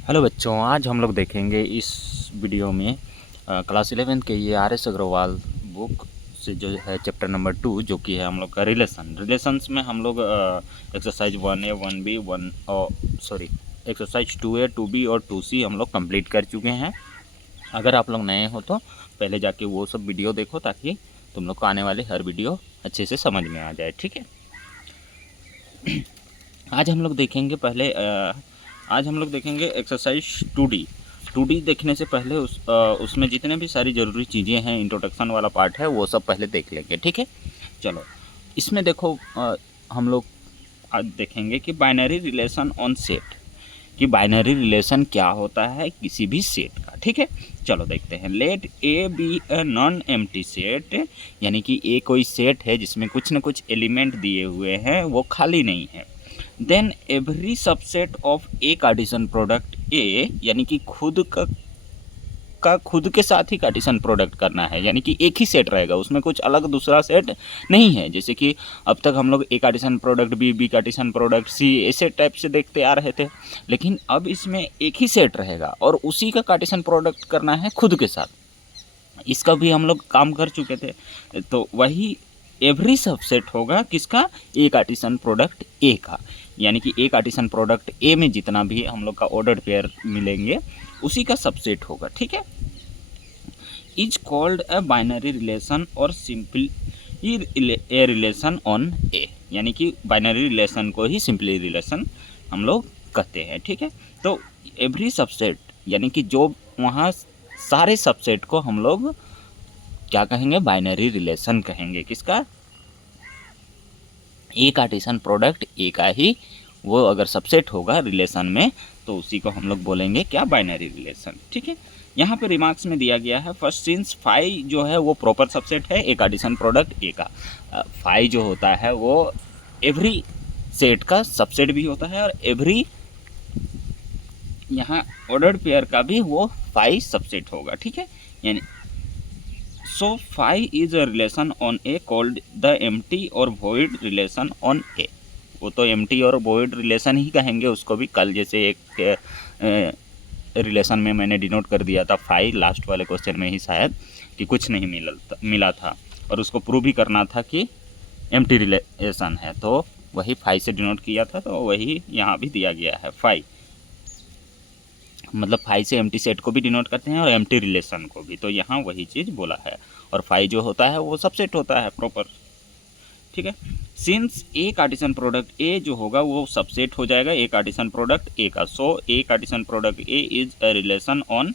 Hello बच्चों, आज हम लोग देखेंगे इस वीडियो में क्लास 11 के ये आर एस अग्रवाल बुक से जो है चैप्टर नंबर 2 जो कि है हम लोग का रिलेशंस में हम लोग exercise 1A 1B 1 sorry exercise 2A 2B और 2C हम लोग कंप्लीट कर चुके हैं। अगर आप लोग नए हो तो पहले जाके वो सब वीडियो देखो ताकि तुम लोग को आने वाले हर वीडियो अच्छे से समझ में आ जाए। ठीक है, आज हम लोग देखेंगे आज हम लोग देखेंगे एक्सरसाइज 2D देखने से पहले उसमें जितने भी सारी ज़रूरी चीज़ें हैं, इंट्रोडक्शन वाला पार्ट है वो सब पहले देख लेंगे। ठीक है, चलो इसमें देखो हम लोग आज देखेंगे कि बाइनरी रिलेशन ऑन सेट, कि बाइनरी रिलेशन क्या होता है किसी भी सेट का। ठीक है, चलो देखते हैं। Let A be a non empty set, यानी कि ए कोई सेट है जिसमें कुछ न कुछ एलिमेंट दिए हुए हैं, वो खाली नहीं है। Then every subset of A Cartesian product A, यानी कि खुद के साथ ही कार्टेशियन प्रोडक्ट करना है, यानी कि एक ही सेट रहेगा, उसमें कुछ अलग दूसरा सेट नहीं है। जैसे कि अब तक हम लोग A Cartesian product B Cartesian product C ऐसे टाइप से देखते आ रहे थे, लेकिन अब इसमें एक ही सेट रहेगा और उसी का कार्टेशियन प्रोडक्ट करना है खुद के साथ। इसका भी हम लोग काम कर चुके थे, तो वही एवरी सबसेट होगा किसका, ए कार्टेशियन प्रोडक्ट ए का, यानी कि ए कार्टेशियन प्रोडक्ट ए में जितना भी हम लोग का ऑर्डर्ड पेयर मिलेंगे उसी का सबसेट होगा। ठीक है, is called a binary relation और सिंपल ए रिलेशन ऑन ए, यानी कि बाइनरी रिलेशन को ही सिंपली रिलेशन हम लोग कहते हैं। ठीक है, तो एवरी सबसेट यानी कि जो वहाँ सारे सबसेट को हम लोग क्या कहेंगे, बाइनरी रिलेशन कहेंगे। किसका, ए कार्टेशियन प्रोडक्ट ए का ही वो अगर सबसेट होगा रिलेशन में तो उसी को हम लोग बोलेंगे क्या, बाइनरी रिलेशन। ठीक है, यहाँ पे रिमार्क्स में दिया गया है फर्स्ट सिंस फाई जो है वो प्रॉपर सबसेट है ए कार्टेशियन प्रोडक्ट ए का। फाई जो होता है वो एवरी सेट का सबसेट भी होता है और एवरी यहाँ ऑर्डर्ड पेयर का भी वो फाई सबसेट होगा। ठीक है, यानी so phi is a relation on A called the empty और वॉइड रिलेशन ऑन ए। वो तो एम्प्टी और वॉइड रिलेशन ही कहेंगे उसको भी। कल जैसे एक रिलेशन में मैंने डिनोट कर दिया था फाई, लास्ट वाले क्वेश्चन में ही शायद, कि कुछ नहीं मिला था और उसको प्रूव भी करना था कि एम्प्टी रिलेशन है, तो वही फाई से डिनोट किया था, तो वही यहाँ भी दिया गया है। फाई मतलब फाई से एम्प्टी सेट को भी डिनोट करते हैं और एम्प्टी रिलेशन को भी, तो यहाँ वही चीज़ बोला है। और फाई जो होता है वो सबसेट होता है प्रॉपर। ठीक है, सिंस ए कार्टेशियन प्रोडक्ट ए जो होगा वो सबसेट हो जाएगा ए कार्टेशियन प्रोडक्ट ए का, so A Cartesian product A is a relation on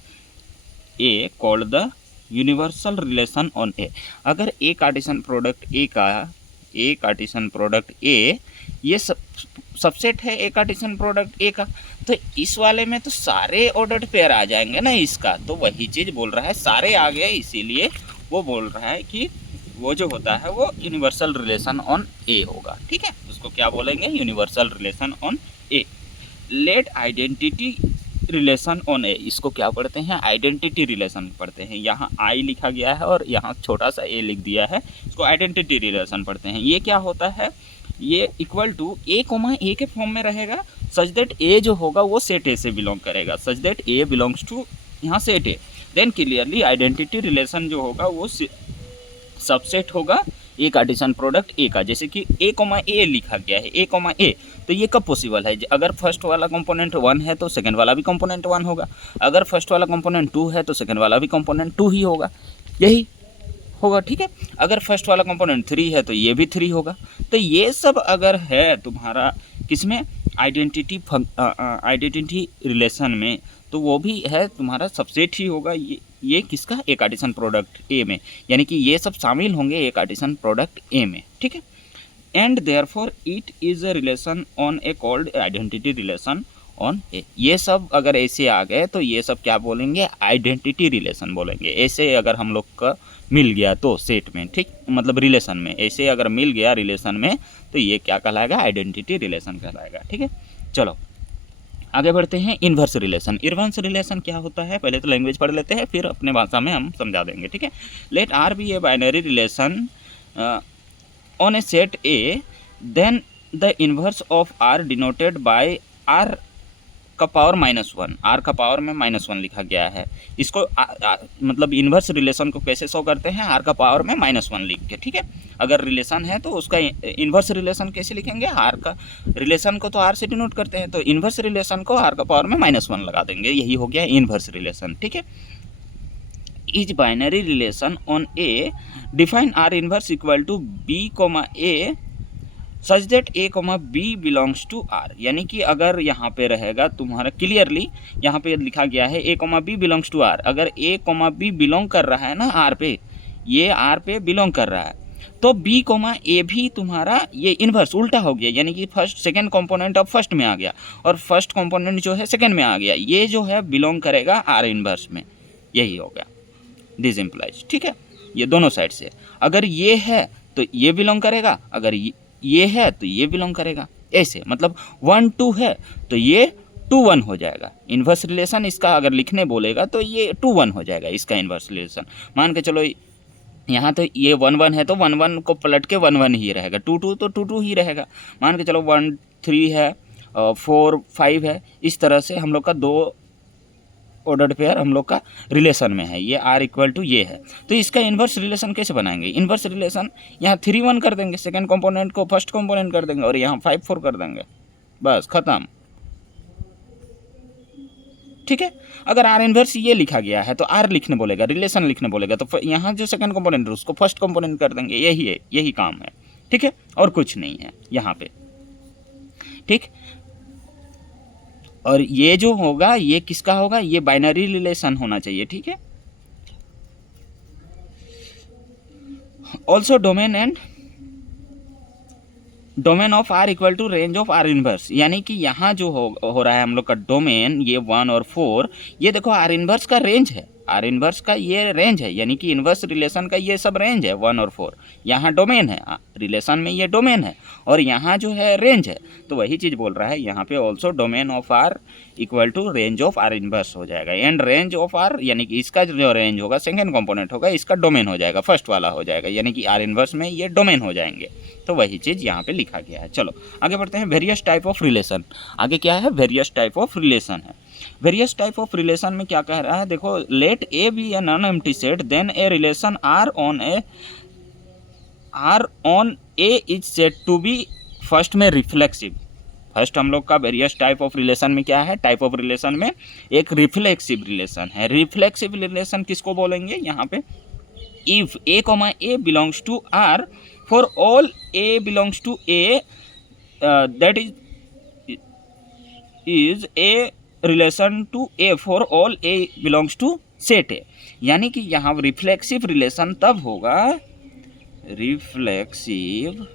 A called the universal relation on A. अगर ए कार्टेशियन प्रोडक्ट ए ये सबसेट है ए कार्टेशियन प्रोडक्ट ए का, तो इस वाले में तो सारे ऑर्डर्ड पेयर आ जाएंगे ना इसका, तो वही चीज़ बोल रहा है, सारे आ गए, इसीलिए वो बोल रहा है कि वो जो होता है वो यूनिवर्सल रिलेशन ऑन ए होगा। ठीक है, उसको क्या बोलेंगे, universal relation on A. Let identity relation on A, इसको क्या पढ़ते हैं, आइडेंटिटी रिलेशन पढ़ते हैं। यहाँ आई लिखा गया है और यहाँ छोटा सा ए लिख दिया है, इसको आइडेंटिटी रिलेशन पढ़ते हैं। ये क्या होता है, ये इक्वल टू ए कोमा ए के फॉर्म में रहेगा, सच दैट ए जो होगा वो सेट ए से बिलोंग करेगा, such that A belongs to यहाँ set A. Then clearly identity relation जो होगा वो सबसेट होगा ए कार्टेशियन प्रोडक्ट ए का। जैसे कि ए कोमा ए लिखा गया है, ए कोमा ए, तो ये कब पॉसिबल है, अगर फर्स्ट वाला कंपोनेंट 1 है तो सेकंड वाला भी कंपोनेंट 1 होगा, अगर फर्स्ट वाला कंपोनेंट 2 है तो सेकंड वाला भी कंपोनेंट 2 ही होगा, यही होगा। ठीक है, अगर फर्स्ट वाला कंपोनेंट 3 है तो ये भी 3 होगा। तो ये सब अगर है तुम्हारा किसमें, आइडेंटिटी रिलेशन में, तो वो भी है तुम्हारा सबसेट ही होगा। ये किसका, ए कार्टेशियन प्रोडक्ट ए में, यानी कि ये सब शामिल होंगे ए कार्टेशियन प्रोडक्ट ए में। ठीक है, and therefore it is a relation on A called identity relation on A. ये सब अगर ऐसे आ गए तो ये सब क्या बोलेंगे, आइडेंटिटी रिलेशन बोलेंगे। ऐसे अगर हम लोग का मिल गया तो सेट में, ठीक, मतलब रिलेशन में ऐसे अगर मिल गया रिलेशन में तो ये क्या कहलाएगा, आइडेंटिटी रिलेशन कहलाएगा। ठीक है, चलो आगे बढ़ते हैं। इन्वर्स रिलेशन, इन्वर्स रिलेशन क्या होता है, पहले तो लैंग्वेज पढ़ लेते हैं फिर अपने भाषा में हम समझा देंगे। ठीक है, let R be a binary relation on a set A, then the inverse of R denoted by R का पावर -1, r का पावर में -1 लिखा गया है। इसको मतलब इन्वर्स रिलेशन को कैसे शो करते हैं, r का पावर में -1 लिख के, ठीक है। अगर रिलेशन है तो उसका इन्वर्स रिलेशन कैसे लिखेंगे, r का रिलेशन को तो r से डिनोट करते हैं, तो इन्वर्स रिलेशन को r का पावर में -1 लगा देंगे, यही हो गया इन्वर्स रिलेशन, ठीक है। Is binary relation on A define r inverse equal to b, a such that a, b belongs to r, यानी कि अगर यहाँ पे रहेगा तुम्हारा क्लियरली यहाँ पे लिखा गया है a, b belongs to r, अगर a, b बिलोंग कर रहा है ना r पे, ये r पे बिलोंग कर रहा है, तो b, a भी तुम्हारा ये इन्वर्स उल्टा हो गया, यानी कि फर्स्ट सेकंड कंपोनेंट अब फर्स्ट में आ गया और फर्स्ट कंपोनेंट जो है सेकंड में आ गया, ये जो है बिलोंग करेगा r इन्वर्स में, यही हो गया दिस इम्प्लाइज, ठीक है। ये दोनों साइड से, अगर ये है तो ये बिलोंग करेगा, अगर ये है तो ये बिलोंग करेगा, ऐसे मतलब 1 2 है तो ये 2 1 हो जाएगा। इन्वर्स रिलेशन इसका अगर लिखने बोलेगा तो ये 2 1 हो जाएगा इसका इन्वर्स रिलेशन। मान के चलो यहाँ तो ये 1 1 है तो 1 1 को पलट के 1 1 ही रहेगा, 2 2 तो 2 2 ही रहेगा। मान के चलो 1 3 है, 4 5 है, इस तरह से हम लोग का 2 ऑर्डर्ड पेयर हम लोग का रिलेशन में है, ये r इक्वल टू ये है। तो इसका इन्वर्स रिलेशन कैसे बनाएंगे, इन्वर्स रिलेशन यहाँ 3 1 कर देंगे, सेकंड कंपोनेंट को फर्स्ट कंपोनेंट कर देंगे और यहाँ 5 4 कर देंगे, बस खत्म, ठीक है। अगर r इन्वर्स ये लिखा गया है तो r लिखने बोलेगा, रिलेशन लिखने बोलेगा, तो यहाँ जो सेकंड कंपोनेंट है उसको फर्स्ट कंपोनेंट कर देंगे, यही है, यही काम है, ठीक है, और कुछ नहीं है यहाँ पे, ठीक। और ये जो होगा ये किसका होगा, ये बाइनरी रिलेशन होना चाहिए, ठीक है। Also domain and domain of r equal to range of r inverse, यानी कि यहाँ जो हो रहा है हम लोग का डोमेन, ये 1 और 4, ये देखो r इन्वर्स का रेंज है, r इन्वर्स का ये रेंज है, यानी कि इन्वर्स रिलेशन का ये सब रेंज है 1 और 4, यहाँ डोमेन है, रिलेशन में ये डोमेन है और यहाँ जो है रेंज है, तो वही चीज़ बोल रहा है यहाँ पे also domain of r equal to range of r inverse हो जाएगा, एंड रेंज ऑफ r यानी कि इसका जो रेंज होगा सेकेंड कंपोनेंट होगा, इसका डोमेन हो जाएगा, फर्स्ट वाला हो जाएगा, यानी कि r इन्वर्स में ये डोमेन हो जाएंगे, तो वही चीज़ यहाँ पे लिखा गया है। चलो आगे बढ़ते हैं, वेरियस टाइप ऑफ रिलेशन, आगे क्या है, वेरियस टाइप ऑफ रिलेशन है। वेरियस टाइप ऑफ रिलेशन में क्या कह रहा है, देखो, let A be a non empty set then a relation R on A is said to be first में रिफ्लेक्सिव। फर्स्ट हम लोग का वेरियस टाइप ऑफ रिलेशन में क्या है, टाइप ऑफ रिलेशन में एक रिफ्लेक्सिव रिलेशन है। रिफ्लेक्सिव रिलेशन किसको बोलेंगे, यहाँ पे if a comma a belongs to R for all a belongs to A that is a relation to a for all a belongs to set A, यानी कि यहाँ रिफ्लेक्सिव रिलेशन तब होगा, रिफ्लेक्सिव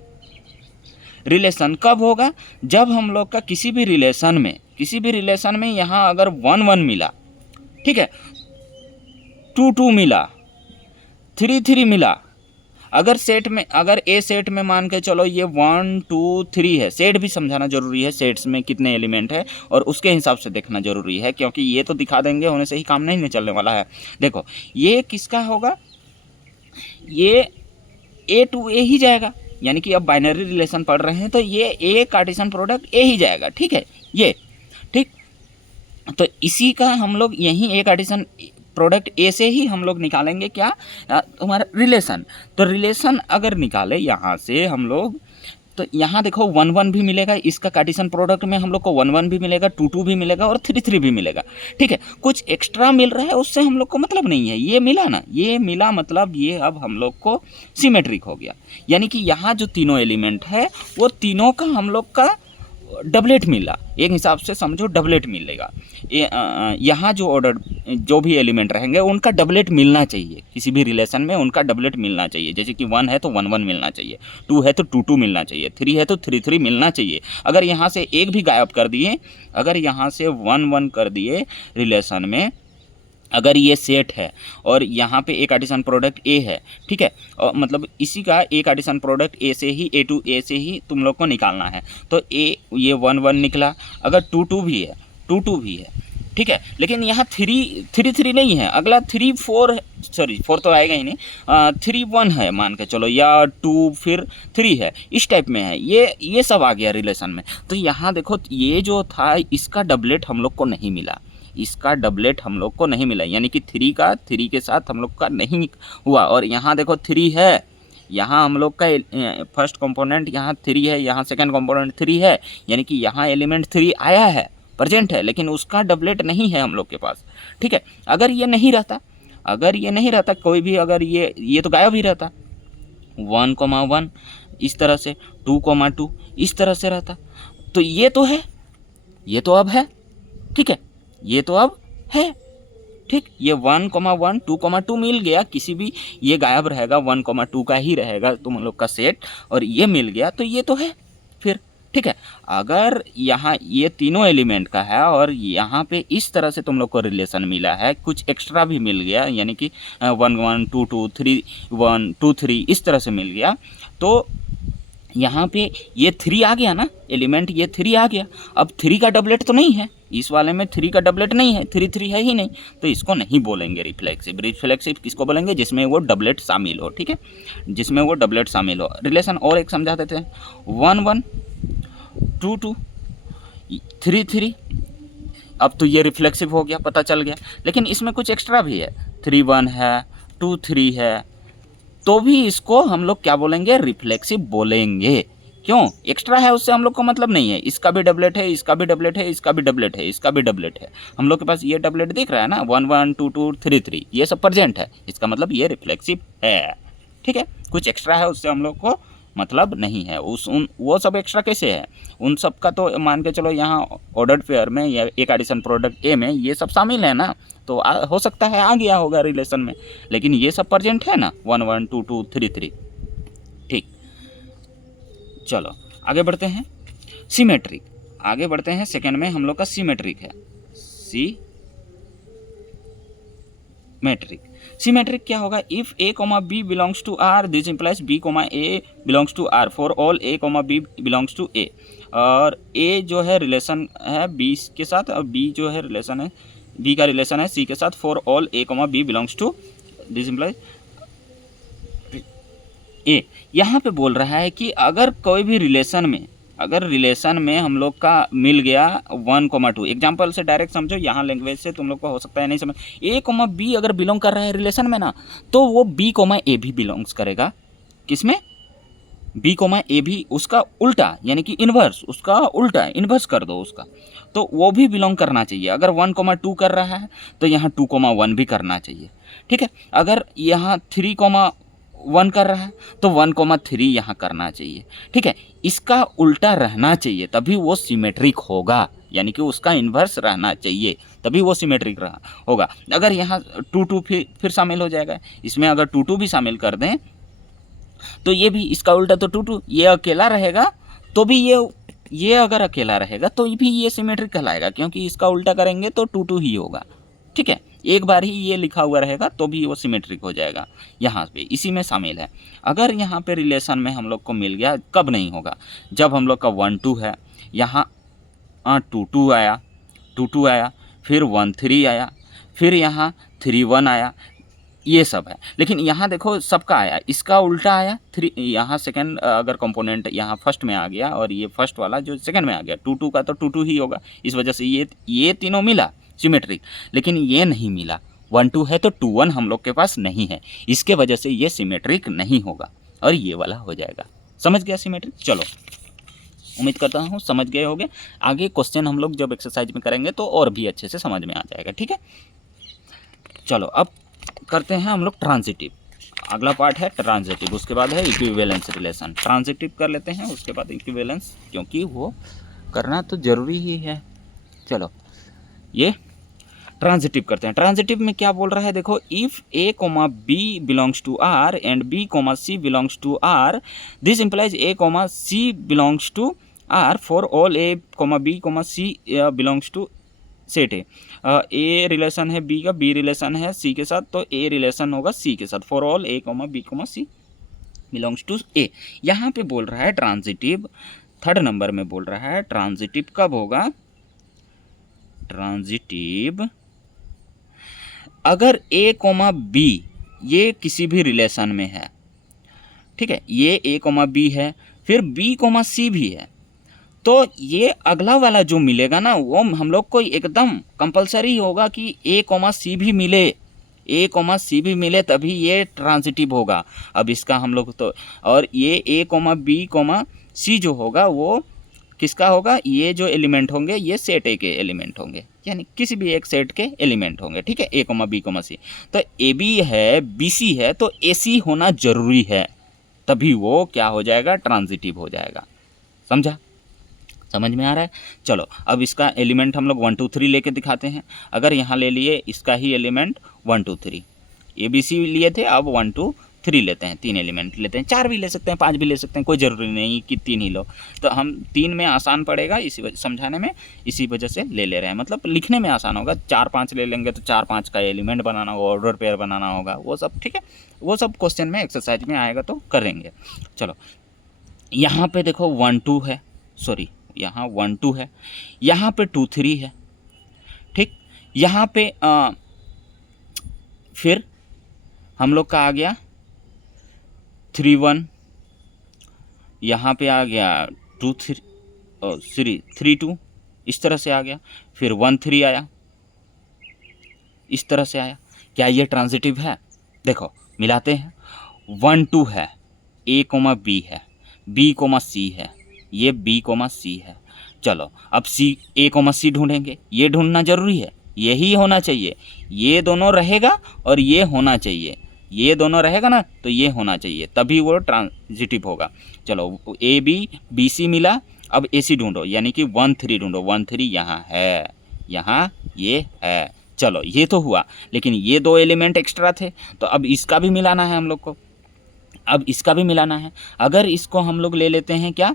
रिलेशन कब होगा, जब हम लोग का किसी भी रिलेशन में यहाँ अगर 1 1 मिला, ठीक है, 2 2 मिला, 3 3 मिला, अगर सेट में, अगर ए सेट में मान के चलो ये 1 2 3 है, सेट भी समझाना जरूरी है, सेट्स में कितने एलिमेंट है और उसके हिसाब से देखना जरूरी है, क्योंकि ये तो दिखा देंगे होने से ही काम नहीं चलने वाला है। देखो ये किसका होगा, ये ए टू ए ही जाएगा, यानी कि अब बाइनरी रिलेशन पढ़ रहे हैं तो ये ए कार्टेशियन प्रोडक्ट ए ही जाएगा, ठीक है, ये ठीक। तो इसी का हम लोग यहीं ए कार्टेशियन प्रोडक्ट ए से ही हम लोग निकालेंगे क्या, हमारा रिलेशन। तो रिलेशन अगर निकाले यहाँ से हम लोग, तो यहाँ देखो 1 1 भी मिलेगा, इसका कार्टेशियन प्रोडक्ट में हम लोग को 1 1 भी मिलेगा, 2 2 भी मिलेगा और 3 3 भी मिलेगा, ठीक है। कुछ एक्स्ट्रा मिल रहा है उससे हम लोग को मतलब नहीं है, ये मिला ना, ये मिला मतलब ये अब हम लोग को सिमेट्रिक हो गया, यानी कि यहाँ जो तीनों एलिमेंट है वो तीनों का हम लोग का डबलेट मिला, एक हिसाब से समझो डबलेट मिलेगा। यहाँ जो ऑर्डर जो भी एलिमेंट रहेंगे उनका डबलेट मिलना चाहिए, किसी भी रिलेशन में उनका डबलेट मिलना चाहिए, जैसे कि 1 है तो 1 1 मिलना चाहिए, 2 है तो 2 2 मिलना चाहिए, 3 है तो 3 3 मिलना चाहिए। अगर यहाँ से एक भी गायब कर दिए, अगर यहाँ से 1 1 कर दिए रिलेशन में, अगर ये सेट है और यहाँ पे ए कार्टेशियन प्रोडक्ट ए है, ठीक है, और मतलब इसी का ए कार्टेशियन प्रोडक्ट ए से ही, ए टू ए से ही तुम लोग को निकालना है, तो ए ये 1 1 निकला, अगर 2 2 भी है, 2 2 भी है, ठीक है। लेकिन यहाँ थ्री नहीं है, अगला 3 4, सॉरी 4 तो आएगा ही नहीं, 3 1 है मान के चलो, या 2 फिर 3 है, इस टाइप में है, ये सब आ गया रिलेशन में। तो यहाँ देखो ये जो था इसका डबलेट हम लोग को नहीं मिला, इसका डबलेट हम लोग को नहीं मिला, यानी कि 3 के साथ हम लोग का नहीं हुआ। और यहाँ देखो 3 है, यहाँ हम लोग का फर्स्ट कंपोनेंट यहाँ 3 है, यहाँ सेकंड कंपोनेंट 3 है, यानी कि यहाँ एलिमेंट 3 आया है, प्रेजेंट है, लेकिन उसका डबलेट नहीं है हम लोग के पास, ठीक है। अगर ये नहीं रहता कोई भी, अगर ये तो गायब ही रहता, 1,1 इस तरह से, 2,2 इस तरह से रहता, तो ये तो है, ये तो अब है, ठीक है, ये तो अब है, ठीक। ये 1,1 2,2 मिल गया, किसी भी ये गायब रहेगा, 1,2 का ही रहेगा तुम लोग का सेट, और ये मिल गया तो ये तो है फिर, ठीक है। अगर यहाँ ये तीनों एलिमेंट का है और यहाँ पे इस तरह से तुम लोग को रिलेशन मिला है, कुछ एक्स्ट्रा भी मिल गया, यानी कि 1 1 2 2 3 1 2 3 इस तरह से मिल गया, तो यहाँ पे ये 3 आ गया ना एलिमेंट, ये 3 आ गया। अब 3 का डबलेट तो नहीं है, इस वाले में 3 का डबलेट नहीं है, 3 है ही नहीं, तो इसको नहीं बोलेंगे रिफ्लेक्सिव। रिफ्लेक्सिव किसको बोलेंगे? जिसमें वो डबलेट शामिल हो, ठीक है, जिसमें वो डबलेट शामिल हो। रिलेशन और एक समझा देते हैं, 1 1 2 2 3 3, अब तो ये रिफ्लेक्सिव हो गया, पता चल गया, लेकिन इसमें कुछ एक्स्ट्रा भी है, 3 1 है, 2 3 है, तो भी इसको हम लोग क्या बोलेंगे? रिफ्लेक्सिव बोलेंगे। क्यों? एक्स्ट्रा है, उससे हम लोग को मतलब नहीं है, इसका भी डबलेट है, इसका भी डबलेट है, इसका भी डबलेट है, इसका भी डबलेट है, हम लोग के पास ये डबलेट दिख रहा है ना, 1 1 2 2 3 3, ये सब प्रेजेंट है, इसका मतलब ये रिफ्लेक्सिव है, ठीक है। कुछ एक्स्ट्रा है, उससे हम लोग को मतलब नहीं है, वो सब एक्स्ट्रा कैसे है, उन सब का तो मान के चलो यहाँ ऑर्डर्ड पेयर में या एक एडिशन प्रोडक्ट ए में ये सब शामिल है ना, तो हो सकता है आ गया होगा रिलेशन में, लेकिन ये सब प्रेजेंट है ना, 1 1 2 2 3 3, ठीक। चलो आगे बढ़ते हैं, सिमेट्रिक, आगे बढ़ते हैं, सेकेंड में हम लोग का सिमेट्रिक है, सिमेट्रिक क्या होगा? If a, b belongs to r, this implies b, a belongs to r for all a, b belongs to a। और a जो है रिलेशन है b के साथ, और b जो है रिलेशन है, b का रिलेशन है c के साथ, for all a, b belongs to, this implies a। यहाँ पे बोल रहा है कि अगर कोई भी रिलेशन में हम लोग का मिल गया 1,2, एग्जाम्पल से डायरेक्ट समझो, यहाँ लैंग्वेज से तुम लोग को हो सकता है नहीं समझ, a, b अगर बिलोंग कर रहा है रिलेशन में ना, तो वो b, a भी बिलोंग्स करेगा, किसमें? b, a भी, उसका उल्टा, यानी कि इन्वर्स, उसका उल्टा इन्वर्स कर दो उसका, तो वो भी बिलोंग करना चाहिए। अगर 1,2 कर रहा है तो यहाँ 2,1 भी करना चाहिए, ठीक है। अगर यहाँ 3,1 कर रहा है तो 1,3 यहाँ करना चाहिए, ठीक है। इसका उल्टा रहना चाहिए, तभी वो सिमेट्रिक होगा, यानी कि उसका इन्वर्स रहना चाहिए, तभी वो सिमेट्रिक होगा। अगर यहाँ 2 2 फिर शामिल हो जाएगा इसमें, अगर 2 2 भी शामिल कर दें तो ये भी इसका उल्टा, तो 2 2 ये अकेला रहेगा तो भी ये अगर अकेला रहेगा तो भी ये सिमेट्रिक कहलाएगा, क्योंकि इसका उल्टा करेंगे तो 2 2 ही होगा, ठीक है। एक बार ही ये लिखा हुआ रहेगा तो भी वो सिमेट्रिक हो जाएगा, यहाँ पे इसी में शामिल है। अगर यहाँ पे रिलेशन में हम लोग को मिल गया, कब नहीं होगा? जब हम लोग का 1 2 है, यहाँ 2 2 आया, 2 2 आया, फिर 1 3 आया, फिर यहाँ 3 1 आया, ये सब है। लेकिन यहाँ देखो सबका आया, इसका उल्टा आया 3, यहाँ सेकंड अगर कंपोनेंट यहाँ फर्स्ट में आ गया, और ये फर्स्ट वाला जो सेकंड में आ गया, 2 2 का तो 2 2 ही होगा, इस वजह से ये तीनों मिला सिमेट्रिक। लेकिन ये नहीं मिला, 1 2 है तो 2 1 हम लोग के पास नहीं है, इसके वजह से ये सिमेट्रिक नहीं होगा, और ये वाला हो जाएगा। समझ गया सिमेट्रिक? चलो उम्मीद करता हूँ समझ गए होंगे। आगे क्वेश्चन हम लोग जब एक्सरसाइज में करेंगे तो और भी अच्छे से समझ में आ जाएगा, ठीक है। चलो अब करते हैं हम लोग ट्रांजिटिव, अगला पार्ट है ट्रांजिटिव, उसके बाद है इक्विवेलेंस रिलेशन। ट्रांजिटिव कर लेते हैं, उसके बाद इक्विवेलेंस, क्योंकि वो करना तो ज़रूरी ही है। चलो ये ट्रांजिटिव करते हैं। ट्रांजिटिव में क्या बोल रहा है? देखो, if a, b belongs to r and b, c belongs to r, this implies a, c belongs to r for all a, b, c belongs to set है। ए रिलेशन है b का, b relation है c के साथ, तो a relation होगा c के साथ, for all a, b, c belongs to a। यहाँ पे बोल रहा है ट्रांजिटिव, थर्ड नंबर में बोल रहा है ट्रांजिटिव कब होगा? ट्रांजिटिव अगर ए कोमा बी ये किसी भी रिलेशन में है, ठीक है, ये ए कोमा बी है, फिर बी कोमा सी भी है, तो ये अगला वाला जो मिलेगा ना वो हम लोग को एकदम कंपलसरी होगा कि ए कोमा सी भी मिले, ए कोमा सी भी मिले तभी ये ट्रांजिटिव होगा। अब इसका हम लोग तो, और ये ए कोमा बी कोमा सी जो होगा वो किसका होगा, ये जो एलिमेंट होंगे ये सेट ए के एलिमेंट होंगे, यानी किसी भी एक सेट के एलिमेंट होंगे, ठीक है, ए कोमा बी कोमा सी। तो ए बी है, बी सी है, तो ए सी होना जरूरी है, तभी वो क्या हो जाएगा, ट्रांजिटिव हो जाएगा। समझा, समझ में आ रहा है। चलो अब इसका एलिमेंट हम लोग 1 2 3 लेके दिखाते हैं। अगर यहाँ ले लिए इसका ही एलिमेंट 1 2 3, ए बी सी लिए थे, अब 1 2 3 लेते हैं, 3 एलिमेंट लेते हैं, 4 भी ले सकते हैं, 5 भी ले सकते हैं, कोई ज़रूरी नहीं कि 3 ही लो। तो हम 3 में आसान पड़ेगा इसी वजह समझाने में, इसी वजह से ले रहे हैं, मतलब लिखने में आसान होगा। 4 5 ले लेंगे तो 4 5 का एलिमेंट बनाना होगा, ऑर्डर पेयर बनाना होगा, वो सब ठीक है, वो सब क्वेश्चन में एक्सरसाइज में आएगा तो करेंगे। चलो यहाँ पे देखो 1 2 है, सॉरी यहाँ 1 2 है, यहाँ पे 2 3 है, ठीक, यहाँ पे फिर हम लोग का आ गया 3 1, यहाँ पे आ गया 2 3 2, इस तरह से आ गया, फिर 1 3 आया, इस तरह से आया। क्या ये ट्रांजिटिव है? देखो मिलाते हैं, 1 2 है, ए कोमा बी है, बी कोमा सी है, ये बी कोमा सी है। चलो अब सी ए कोमा सी ढूंढेंगे, ये ढूंढना जरूरी है, यही होना चाहिए, ये दोनों रहेगा और ये होना चाहिए, ये दोनों रहेगा ना तो ये होना चाहिए, तभी वो ट्रांजिटिव होगा। चलो ए बी बी सी मिला, अब ए सी ढूंढो, यानी कि 1 3 ढूंढो, 1 3 यहाँ है, यहाँ ये है। चलो ये तो हुआ, लेकिन ये 2 एलिमेंट एक्स्ट्रा थे, तो अब इसका भी मिलाना है हम लोग को, अब इसका भी मिलाना है। अगर इसको हम लोग ले लेते हैं क्या,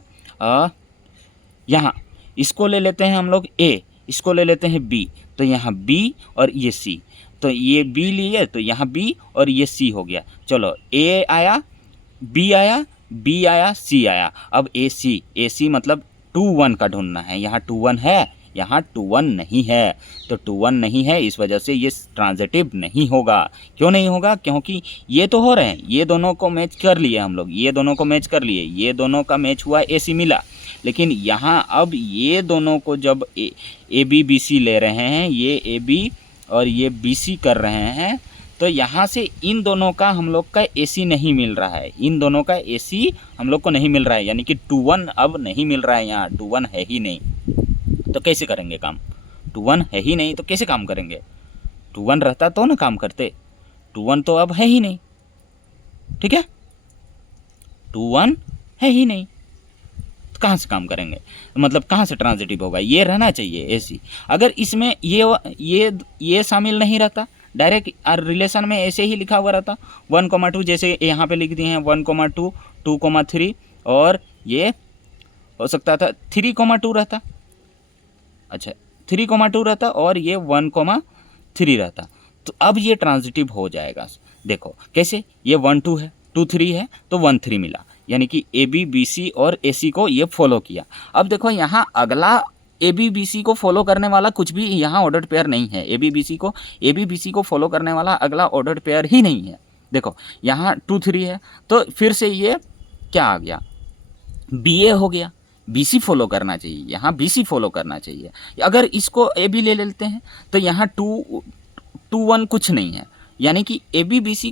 यहाँ इसको ले लेते हैं हम लोग ए, इसको ले लेते हैं बी, तो यहाँ बी और ये सी, तो ये बी लिए तो यहाँ बी और ये सी हो गया। चलो ए आया, बी आया, बी आया, सी आया, अब ए सी मतलब 2 1 का ढूंढना है। यहाँ 2 1 है, यहाँ 2 1 नहीं है, तो 2 1 नहीं है, इस वजह से ये ट्रांजिटिव नहीं होगा। क्यों नहीं होगा? क्योंकि ये तो हो रहे हैं, ये दोनों को मैच कर लिए हम लोग, ये दोनों को मैच कर लिए, ये दोनों का मैच हुआ, ए सी मिला, लेकिन यहाँ अब ये दोनों को जब ए बी बी सी ले रहे हैं, ये ए बी और ये बी सी कर रहे हैं, तो यहाँ से इन दोनों का हम लोग का ए सी नहीं मिल रहा है, इन दोनों का ए सी हम लोग को नहीं मिल रहा है, यानी कि 2 1 अब नहीं मिल रहा है, यहाँ 2 1 है ही नहीं, तो कैसे करेंगे काम? 2 1 है ही नहीं तो कैसे काम करेंगे? 2 1 रहता तो ना काम करते, 2 1 तो अब है ही नहीं, ठीक है, 2 1 है ही नहीं, तो कहाँ से काम करेंगे, मतलब कहाँ से ट्रांजिटिव होगा? ये रहना चाहिए ऐसी। अगर इसमें ये शामिल नहीं रहता, डायरेक्ट रिलेशन में ऐसे ही लिखा हुआ रहता 1 2, जैसे यहाँ पे लिख दिए हैं 1 2 2 3, और ये हो सकता था 3 2 रहता, अच्छा 3 2 रहता, और ये 1 3 रहता, तो अब ये ट्रांजिटिव हो जाएगा। देखो कैसे, ये 1 2 है, 2 3 है, तो 1 3 मिला, यानी कि ए बी बी सी और ए सी को ये फॉलो किया। अब देखो यहाँ अगला ए बी बी सी को फॉलो करने वाला कुछ भी यहाँ ऑर्डर्ड पेयर नहीं है, ए बी बी सी को फॉलो करने वाला अगला ऑर्डर्ड पेयर ही नहीं है। देखो यहाँ 2 3 है, तो फिर से ये क्या आ गया, बी ए हो गया, बी सी फॉलो करना चाहिए, यहाँ बी सी फॉलो करना चाहिए। अगर इसको ए बी ले लेते हैं तो यहाँ 2 1 कुछ नहीं है, यानी कि ए बी बी सी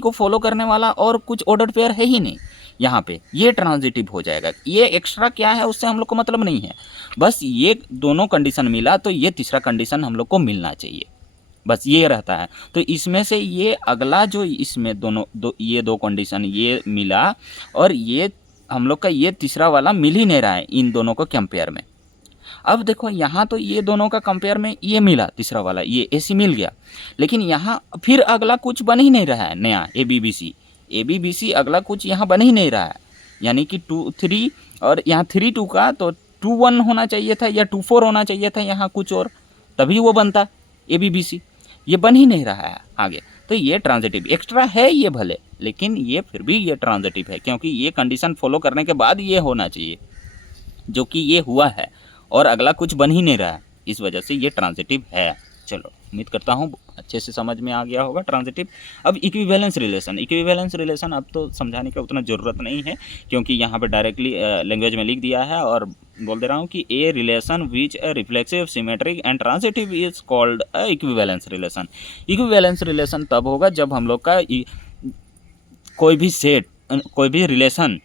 को फॉलो करने वाला और कुछ ऑर्डर पेयर है ही नहीं यहाँ पे, ये ट्रांजिटिव हो जाएगा। ये एक्स्ट्रा क्या है उससे हम लोग को मतलब नहीं है, बस ये दोनों कंडीशन मिला तो ये तीसरा कंडीशन हम लोग को मिलना चाहिए, बस ये रहता है। तो इसमें से ये अगला जो इसमें ये दो कंडीशन ये मिला, और ये हम लोग का ये तीसरा वाला मिल ही नहीं रहा है इन दोनों को कंपेयर में। अब देखो यहाँ तो ये दोनों का कंपेयर में ये मिला तीसरा वाला, ये ए सी मिल गया, लेकिन यहाँ फिर अगला कुछ बन ही नहीं रहा है नया, ए बी बी सी अगला कुछ यहाँ बन ही नहीं रहा है, यानी कि 2 3 और यहाँ 3 2 का तो 2 1 होना चाहिए था या 2 4 होना चाहिए था यहाँ कुछ और, तभी वो बनता ए बी सी, ये बन ही नहीं रहा है आगे। तो ये ट्रांजिटिव एक्स्ट्रा है ये भले, लेकिन ये फिर भी ये ट्रांजिटिव है, क्योंकि ये कंडीशन फॉलो करने के बाद ये होना चाहिए, जो कि ये हुआ है, और अगला कुछ बन ही नहीं रहा है, इस वजह से ये ट्रांजिटिव है। चलो उम्मीद करता हूँ अच्छे से समझ में आ गया होगा ट्रांजिटिव। अब इक्विवेलेंस रिलेशन अब तो समझाने का उतना ज़रूरत नहीं है, क्योंकि यहाँ पे डायरेक्टली लैंग्वेज में लिख दिया है और बोल दे रहा हूँ कि a relation which a reflexive symmetric and transitive is called a equivalence relation. Equivalence relation तब होगा जब हम लोग का कोई भी रिलेशन,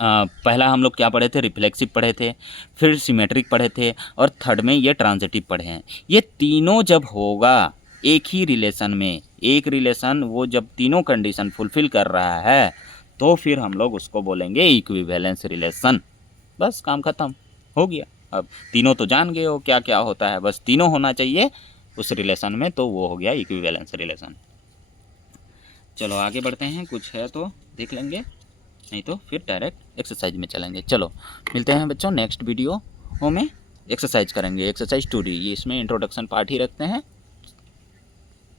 पहला हम लोग क्या पढ़े थे, रिफ्लेक्सिव पढ़े थे, फिर सिमेट्रिक पढ़े थे और थर्ड में ये ट्रांजिटिव पढ़े हैं। ये तीनों जब होगा एक ही रिलेशन में, एक रिलेशन वो जब तीनों कंडीशन फुलफिल कर रहा है तो फिर हम लोग उसको बोलेंगे इक्विवेलेंस रिलेशन। बस काम ख़त्म हो गया। अब तीनों तो जान गए हो क्या क्या होता है, बस तीनों होना चाहिए उस रिलेशन में, तो वो हो गया इक्विवेलेंस रिलेशन। चलो आगे बढ़ते हैं, कुछ है तो देख लेंगे, नहीं तो फिर डायरेक्ट एक्सरसाइज में चलेंगे। चलो मिलते हैं बच्चों नेक्स्ट वीडियो में, एक्सरसाइज करेंगे, एक्सरसाइज 2D। ये इसमें इंट्रोडक्शन पार्ट ही रखते हैं।